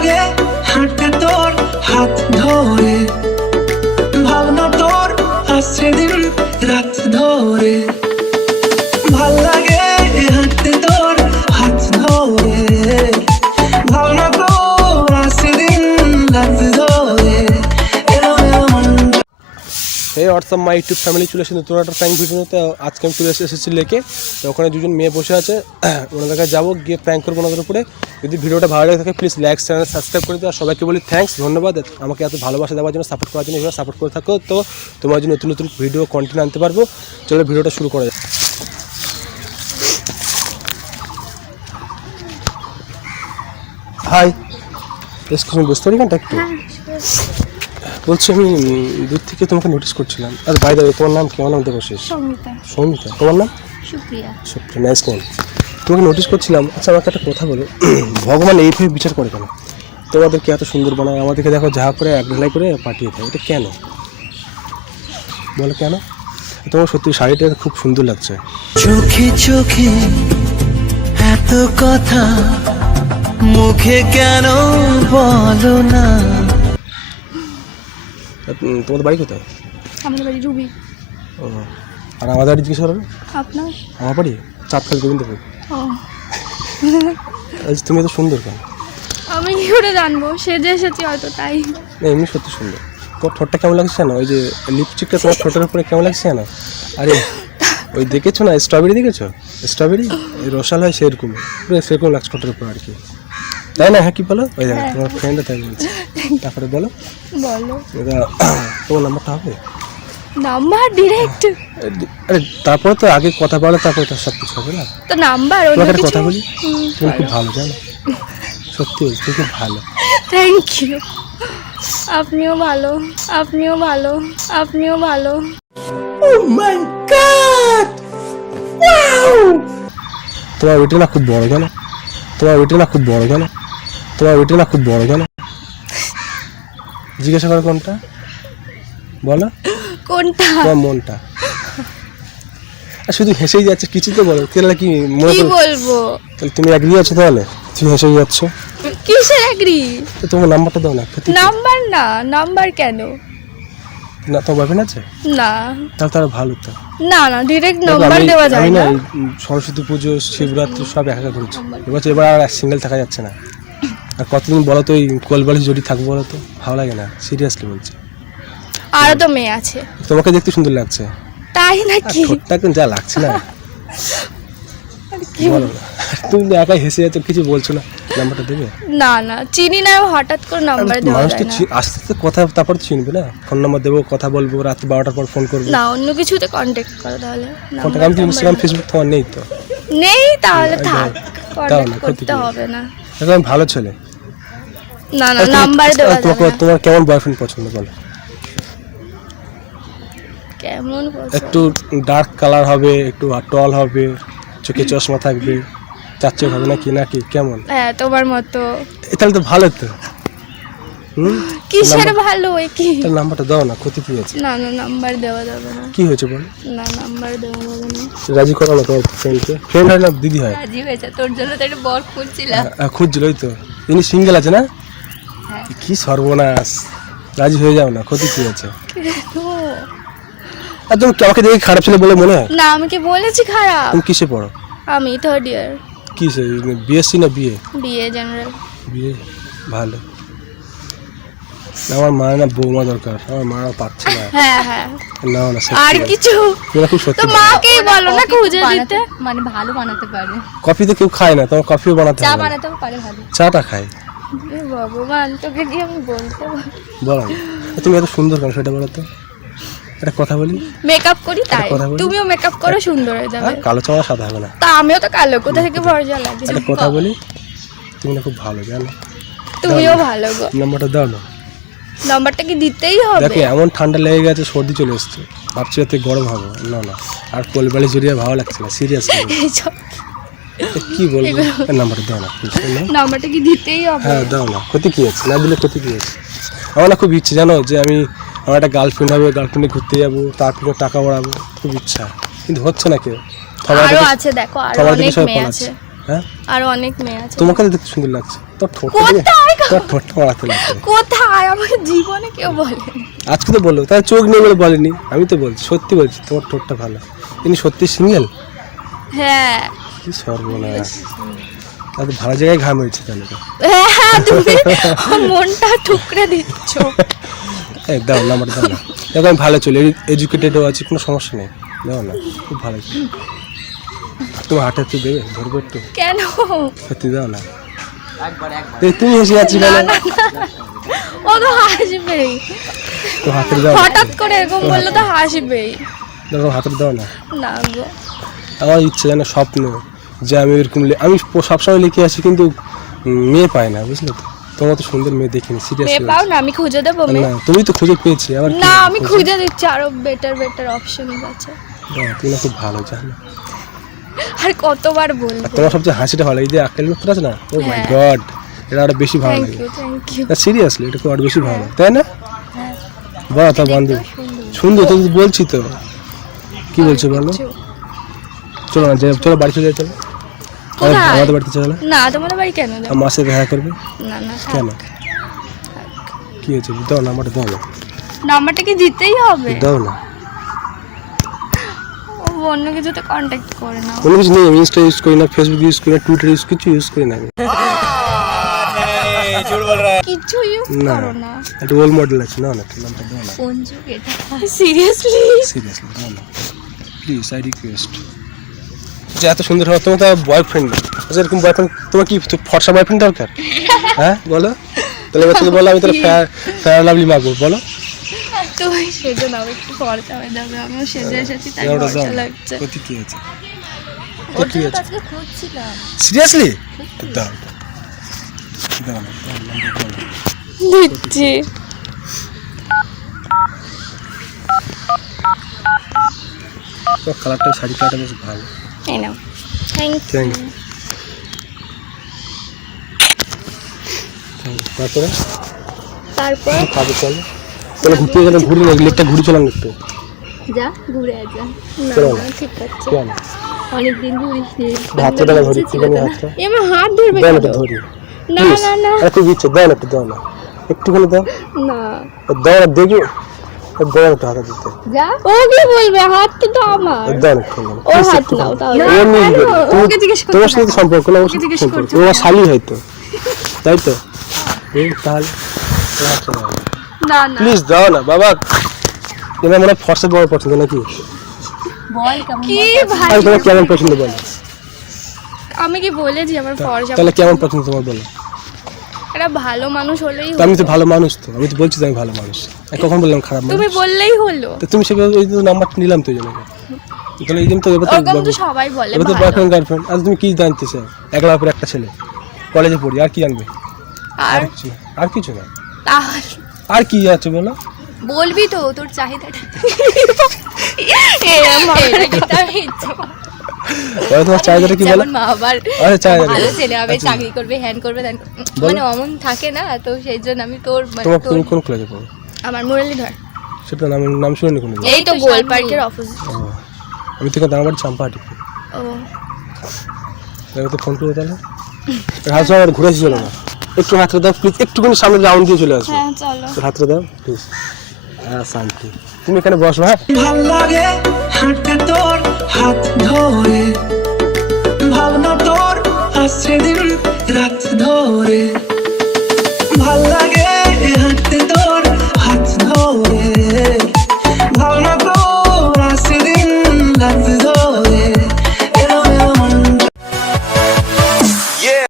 লাগে হাঁটতে তোর হাত ধরে, ভাবনা তোর আসছে দিন রাত ধরে। ভাল লাগে হাঁটতে তোর হাত ধরে, ভাবনা তোর আসছে দিন রাত ধরে। এই হোয়াটসঅ্যাপ মাই ইউটিউব ফ্যামিলি চলে এসেছে নতুন একটা প্র্যাঙ্ক ভিডিওতে। আজকে আমি চলে এসেছি লেকে, তো ওখানে দুজন মেয়ে বসে আছে, ওনাদের কাছে যাবো, গিয়ে প্র্যাঙ্ক করবো ওনাদের উপরে। যদি ভিডিওটা ভালো লাগে থাকে প্লিজ লাইক চ্যানেল সাবস্ক্রাইব করে দিও। আর সবাইকে বলি থ্যাঙ্কস, ধন্যবাদ আমাকে এত ভালোবাসা দেওয়ার জন্য, সাপোর্ট করার জন্য। এভাবে সাপোর্ট করে থাকো তো তোমার জন্য নতুন নতুন ভিডিও কন্টেন্ট আনতে পারবো। চলো ভিডিওটা শুরু করা যায়। হাই, এক্সকিউজ বুঝতে পারি না একটু বলছি, আমি দূর থেকে তোমাকে নোটিস করছিলাম। আর বাইরে তোমার নাম কেমন নাম দেবো? সৌমিতা। সৌমিতা। তোমার নাম? সুপ্রিয়া। Supriya, nice name. তোমাকে নোটিস করছিলাম। আচ্ছা আমাকে একটা কথা বলো, ভগবান এইভাবে বিচার করে কেন? তোমাদেরকে এত সুন্দর বানায়, আমাদেরকে দেখো যা করে এক ঢালাই করে পাঠিয়ে দেয়, এটা কেন বলো কেন? তোমার সত্যি শাড়িটা খুব সুন্দর লাগছে। চোখে চোখে এত কথা মুখে কেন বলো না? তোমাদের বাড়ি কোথায়? আমাদের বাড়ি রুবি। ও, আর আমাদের বাড়ি জিজ্ঞেস করো। আপনার? আমার বাড়ি চাঁদখাল, গোবিন্দপুর। ও, তুমি এত সুন্দর কেন? আমি কি করে জানবো? সেজে এসেছি হয়তো তাই। না এমনি সত্যি সুন্দর। তোমার ঠোঁটটা কেমন লাগছে না? ওই যে লিপস্টিকটা তোমার ঠোঁটের উপরে কেমন লাগছে না? আরে ওই দেখেছো না স্ট্রবেরি, দেখেছো স্ট্রবেরি রসাল হয় সেরকম, সেরকম লাগছে ঠোঁটের উপর আর কি, তাই না? হ্যাঁ কি বলো? ওই দেখো তোমার ফ্রেন্ডও তাই বলছে। তারপরে বলো বলো। এটা তোমার নাম্বারটা হবে? Number direct? আরে তারপরে তো আগে কথা বলো, তারপরে তো সব কিছু হবে না। তো নাম্বার অন্য তোমাকে একটা কিছু? কথা বলি, তুমি খুব ভালো জানো, সত্যি বলছি তুমি খুব ভালো। Thank you. আপনিও ভালো, আপনিও ভালো, আপনিও ভালো। Oh my god, wow! তোমার ওইটা না খুব বড় জানো, তোমার ওইটা না খুব বড় জানো, তোমার ওইটা না খুব বড় জানো। জিজ্ঞাসা করো কোনটা, বলো কোনটা? তোমার মনটা। আর শুধু হেসেই যাচ্ছে, কিছু তো বলো। তাহলে কি মনে কি করো? বলবো? তাহলে তুমি এগ্রি আছো? তাহলে তুমি হেসেই যাচ্ছ, কিসের এগ্রি? তো তোমার নাম্বারটা দাও না। নাম্বার না, নাম্বার কেন? না তোমার বয়ফ্রেন্ড আছে? না তাহলে তারা ভালো তো। না না, ডিরেক্ট নাম্বার দেওয়া যায় আমি না। না সরস্বতী পুজো, শিবরাত্রি সব একা করেছি, এবার আর সিঙ্গেল থাকা যাচ্ছে না। আর কতদিন বলো তো ওই কোলবালিশ জড়ি থাকবো বলো তো? ভালো লাগে না, সিরিয়াসলি বলছি। আরো তো মেয়ে আছে। তোমাকে দেখতে সুন্দর লাগছে, তাই নাকি? ঠোঁটটা কিন্তু যা লাগছে না বলো না। তুমি তো একাই হেসে যাচ্ছ, কিছু বলছো না। নাম্বারটা দেবে? না না, চিনি না, হঠাৎ করে নাম্বার দেওয়া মানুষ যায় তো না। আস্তে আস্তে কথা, তারপর তো চিনবে না। ফোন নাম্বার দেবো, কথা বলবো, রাত 12টার পর ফোন করবো। না, অন্য কিছুতে কন্ট্যাক্ট করো তাহলে। কন্টাক্ট আমি তো ইনস্টাগ্রাম ফেসবুক তোমার নেই তো। নেই তাহলে থাক, দাও না, কন্ট্যাক্ট ক্ষতি করতে কি? হবে না। এখন আমি ভালো ছেলে। না না, নাম্বার দেওয়া যাবে না। তোমার কেমন বয়ফ্রেন্ড পছন্দ বলো? কেমন পছন্দ? একটু ডার্ক কালার হবে, একটু টল হবে, চোখে চশমা থাকবে, চাচ্ছে হবে নাকি নাকি কেমন? হ্যাঁ তোমার মতো। তাহলে তো ভালো তো। কিসের ভালো? ওই কি? তাহলে নাম্বারটা দাও না, ক্ষতি কি আছে? না না, নাম্বার দেওয়া যাবে না। কি হয়েছে বলো? না, নাম্বার দেওয়া যাবে না। রাজি করো না তোমার ফ্রেন্ডকে। ফ্রেন্ড হয় না দিদি হয়? রাজি হয়েছে, তোর জন্য তো একটা বর খুঁজছিলাম। খুঁজছিল ওই তো, ইনি সিঙ্গেল আছে না? কি সর্বনাশ, রাজি হয়ে যাও না, ক্ষতি কি আছে? আর তুমি আমাকে দেখে খারাপ ছেলে বলে মনে হয়? না, আমি কি বলেছি খারাপ? তুমি কিসে পড়ো? আমি থার্ড ইয়ার। কিসে, বিএসসি না বিএ? BA general. বিয়ে, ভালো। আমার মা না বৌমা দরকার, আমার মা পাচ্ছে না। হ্যাঁ হ্যাঁ। না না আর কিছু? তুমি খুব সত্যি। তো মাকেই বলো না খুঁজে দিতে। মানে ভালো বানাতে পারে, কফি তো কেউ খায় না, তোমার কফিও বানাতে চা হবে না। বানাতেও পারে ভালো। চাটা খায়। এ ভগবান, তোকে কি আমি বলতে পারি? বলো না, তুমি এত সুন্দর কেন সেটা বলো তো। একটা কথা বলি, মেকআপ করি তাই? কথা বলি? তুমিও মেকআপ করো, সুন্দর হয়ে যাবে। আর কালো চাওয়া সাদা হবে না। তা আমিও তো কালো, কোথা থেকে ভরসা লাগে? একটা কথা বলি, তুমি না খুব ভালো জানো। তুমিও ভালো গো। নাম্বারটা দাও না। নাম্বারটা কি দিতেই হবে? দেখো এমন ঠান্ডা লেগে গেছে, সর্দি চলে এসছে, ভাবছি যাতে গরম হবে। না না, আর কোলবালি জড়িয়ে ভালো লাগছে না, সিরিয়াসলি। এইসব কি বলবো, নাম্বারটা দাও না please, না? নাম্বারটা কি দিতেই হবে? হ্যাঁ দাও না, ক্ষতি কি আছে? না দিলে ক্ষতি কি আছে? আমার না খুব ইচ্ছে জানো, যে আমি আমার একটা গার্লফ্রেন্ড হবে, গার্লফ্রেন্ডে ঘুরতে যাবো, তারপরে টাকা বাড়াবো, খুব ইচ্ছা, কিন্তু হচ্ছে না কেউ। আরো আছে দেখো, আরো অনেক মেয়ে আছে। হ্যাঁ আর অনেক মেয়ে আছে। তোমাকে তো দেখতে সুন্দর লাগছে, তোর ঠোঁটটা কোথায় তোর ঠোঁটটা মারাতে লাগছে। কোথায়? আমাকে জীবনে কেউ বলে আজকে তো বললো, তার চোখ নেই বলে বলেনি, আমি তো বলছি, সত্যি বলছি তোমার ঠোঁটটা ভালো। তিনি সত্যি সিঙ্গেল? হ্যাঁ কি সর্বনাশ, তাহলে ভালো জায়গায় ঘাম হয়েছে তাহলে তো। হ্যাঁ, তুমি মনটা ঠুকরে দিচ্ছ। এই দাও নাম্বার দাও না, দেখো আমি ভালো চলি, এডুকেটেডও আছি, কোনো সমস্যা নেই, দাও না, খুব ভালো চলি। তোমার হাতে একটু দেবে, ধরবো একটু? কেন? সত্যি দাও না। তুমি হেসে যাচ্ছি কেন? ও তো হাসবেই, তো হাতের দাও, হঠাৎ করে এরকম বললে তো হাসবেই। দেখো হাতের দাও না। না গো, আমার ইচ্ছে যেন স্বপ্ন যে আমি এরকম আমি সবসময় লিখে আসি, কিন্তু মেয়ে পাই না, বুঝলে তো। তোমার তো সুন্দর মেয়ে দেখিনি, মেয়ে সিরিয়াসলি। পাও না? আমি খুঁজে দেবো মেয়ে? না, তুমি তো খুঁজে পেয়েছি, আবার না, আমি খুঁজে দিচ্ছি, আরো বেটার বেটার অপশন আছে। তুমি না খুব ভালো জানো। আর কতবার বলবো? আর তোমার সবচেয়ে হাসিটা ভালো, এই যে আক্কেল মুখটা আছে না, ও মাই হ্যাঁ। গড, এটা আরো বেশি ভালো থ্যাংক লাগে। You, thank you. সিরিয়াসলি এটা খুব আরো বেশি ভালো, তাই না? বলো তার বান্ধব সুন্দর তো, বলছি তো। কি বলছো বলো? চলো না, চলো বাড়ি চলে যাই, চলো কোথায়? আমাদের বাড়িতে চলো। না, তোমাদের বাড়ি কেন যাবো? আমার সাথে দেখা করবে? না না, থাক। কেন, কি হয়েছে? দাও নাম্বারটা দাও না। নাম্বারটা কি দিতেই হবে? দাও না। ও অন্য কিছুতে কন্ট্যাক্ট করে না। কোনো কিছু নেই, আমি ইনস্টা ইউজ করি না, ফেসবুক ইউজ করি না, টুইটার কিছু ইউজ করি না আমি। কিছু ইউজ না, করো না। একটা রোল মডেল আছে, না না নাম্বার দাও না। কোন যুগ এটা? সিরিয়াসলি? সিরিয়াসলি দাও না প্লিজ, আই রিকোয়েস্ট। যে এত সুন্দর হবে, তোমার তো বয়ফ্রেন্ড নেই, আচ্ছা এরকম বয়ফ্রেন্ড তোমার কি ফর্সা বয়ফ্রেন্ড দরকার? হ্যাঁ বলো, তাহলে এবার থেকে বলো আমি তাহলে ফেয়ার লাভলি মাগবো, বলো। তুমি সেজে নাও, একটু ফর্সা হয়ে যাবে। আমিও সেজে এসেছি, তাই ওটা দাও ফর্সা না। লাগছে। কত কি আছে? ওর কি জন্য আছে? আজকে খুঁজছিলাম। সিরিয়াসলি দাও, দাও না, দাও না। দিচ্ছি। তো কালারটা, শাড়ি কালারটা বেশ ভালো। এই নাও। Thank thank you. ইউ। তারপরে তারপর খাবে চলো, তাহলে ঘুরতে গেলাম, ঘুরি না, লেকটা ঘুরি চলাম একটু। যা ঘুরে আয়। না চলো না, না। ঠিক আছে। কেন অনেকদিন ঘুরিস নি। হাতটা দাও, ধরি একটুখানি হাতটা এ আমার হাত ধরবে দাও না, কেন? ধরি না প্লিজ। না না আরে খুব ইচ্ছে, দাও না একটু, দাও না একটুখানি, দাও না। দাও না, দেখি দাও না একটু হাতে দিতে, যা ও কি বলবে? হাত তো আমার। দাও না একটু। ও হাত নাও তাহলে। ওকে জিজ্ঞেস করতে তোমার সাথে সম্পর্ক না, আমার সাথে জিজ্ঞেস সম্পর্ক, করতে তোমার শালি হয়তো, তাই তো। তাহলে না না। প্লিজ দাও না বাবা, তোমার মনে হয় ফর্সা বড় পছন্দ নাকি? বল কেমন কি ভাই, আর তোমার কেমন পছন্দ বলো? আমি কি বলেছি আমার ফর্সা? তাহলে কেমন পছন্দ তোমার বলো? একটা ভালো মানুষ হলেই তো আমি তো হলো। ভালো মানুষ, তো আমি তো বলছি তো আমি ভালো মানুষ, আমি কখন বললাম খারাপ মানুষ? তুমি বললেই হলো। তো তুমি সেভাবে ওই নাম্বারটা নিলাম তো, এই জন্য। তাহলে এই জন্য তো এবার ওরকম তো সবাই বলে তো ভালো। Boyfriend girlfriend. আর তুমি কি জানতে চাও? একলা পরে একটা ছেলে, কলেজে পড়ি, আর কি জানবে? আর কিছু না, আর কিছু না, তাহলে আর কি আছে বলো? বলবি তো তোর চাহিদাটা। এ আমার এটা ইচ্ছে। বলো তোমার চাহিদাটা কি বলো? যেমন মা বাবার আরে চাহিদা ভালো ছেলে হবে, চাকরি করবে, হ্যান্ড করবে, ত্যান করবে। মানে অমন থাকে না, তো সেই জন্য আমি তোর মানে তোমার তোর তুমি কোন কলেজে পড়ো? আমার মুরলীধর। সেটা নাম শুনিনি কোনো। এই তো গোল পার্কের অপোজিট। আমি থেকে দাঁড়াবার চাম্পাহাটি। ও এবার তো ফোন করে তাহলে হাত আমার ঘুরে আসি, চলো না একটু হাতটা দাও প্লিজ, একটুখানি সামনে রাউন্ড দিয়ে চলে আসো। হ্যাঁ চলো। তো হাতটা দাও প্লিজ। হ্যাঁ শান্তি, তুমি এখানে বসো। হ্যাঁ ভাল লাগে হাঁটতে তোর হাত ধরে, ভাবনা তোর আসছে দিন রাত ধরে।